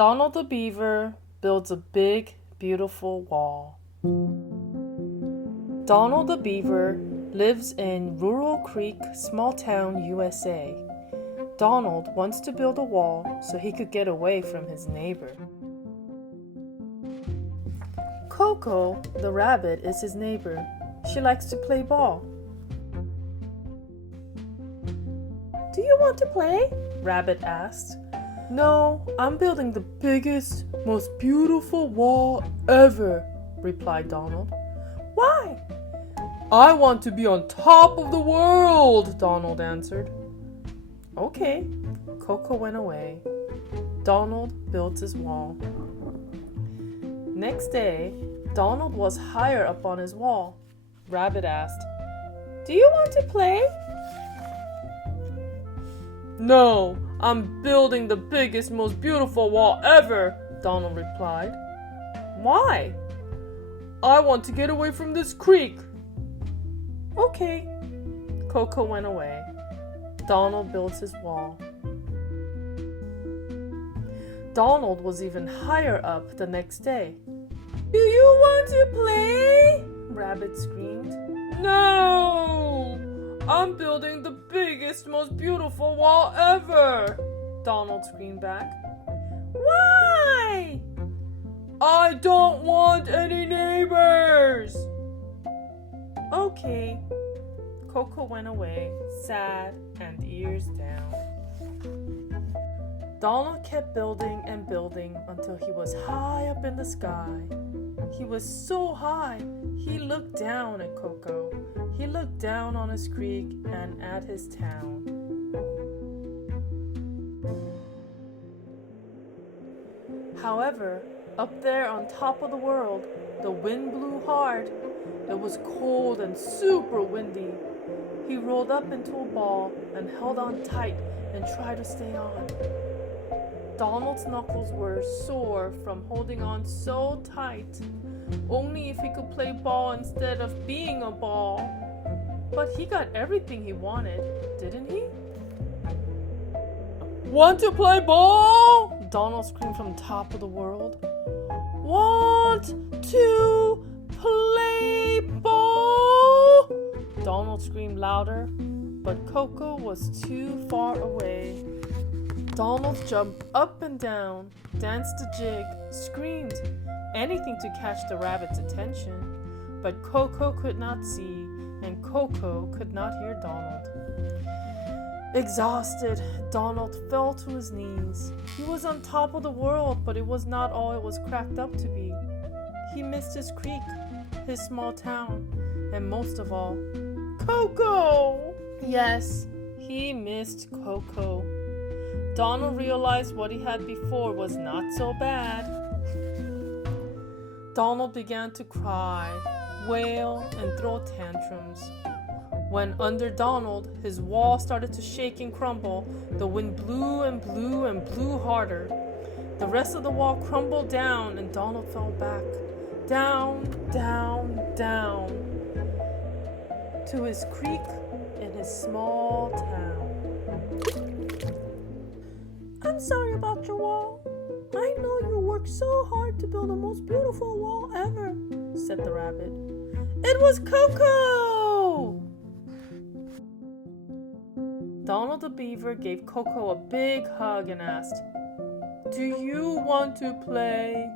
Donald the Beaver builds a big, beautiful wall. Donald the Beaver lives in Rural Creek, small town, USA. Donald wants to build a wall so he could get away from his neighbor. Coco, the rabbit, is his neighbor. She likes to play ball. "Do you want to play?" Rabbit asked. "No, I'm building the biggest, most beautiful wall ever," replied Donald. "Why?" "I want to be on top of the world," Donald answered. Okay, Coco went away. Donald built his wall. Next day, Donald was higher up on his wall. Rabbit asked, "Do you want to play?" "No, I'm building the biggest, most beautiful wall ever," Donald replied. "Why?" "I want to get away from this creek." Okay, Coco went away. Donald built his wall. Donald was even higher up the next day. "Do you want to play?" Rabbit screamed. "No! I'm building the biggest, most beautiful wall ever!" Donald screamed back. "Why?" "I don't want any neighbors!" Okay, Coco went away, sad and ears down. Donald kept building and building until he was high up in the sky. He was so high, he looked down at Coco. He looked down on his creek and at his town. However, up there on top of the world, the wind blew hard. It was cold and super windy. He rolled up into a ball and held on tight and tried to stay on. Donald's knuckles were sore from holding on so tight. Only if he could play ball instead of being a ball. But he got everything he wanted, didn't he? "Want to play ball?" Donald screamed from top of the world. "Want to play ball?" Donald screamed louder, but Coco was too far away. Donald jumped up and down, danced a jig, screamed, anything to catch the rabbit's attention. But Coco could not see, and Coco could not hear Donald. Exhausted, Donald fell to his knees. He was on top of the world, but it was not all it was cracked up to be. He missed his creek, his small town, and most of all, Coco! Yes, he missed Coco. Donald realized what he had before was not so bad. Donald began to cry, wail, and throw tantrums. When under Donald, his wall started to shake and crumble, the wind blew and blew and blew harder. The rest of the wall crumbled down and Donald fell back. Down, down, down. To his creek in his small town. "I'm sorry about your wall. I know you worked so hard to build the most beautiful wall ever," said the rabbit. "It was Coco!" Donald the Beaver gave Coco a big hug and asked, "Do you want to play?"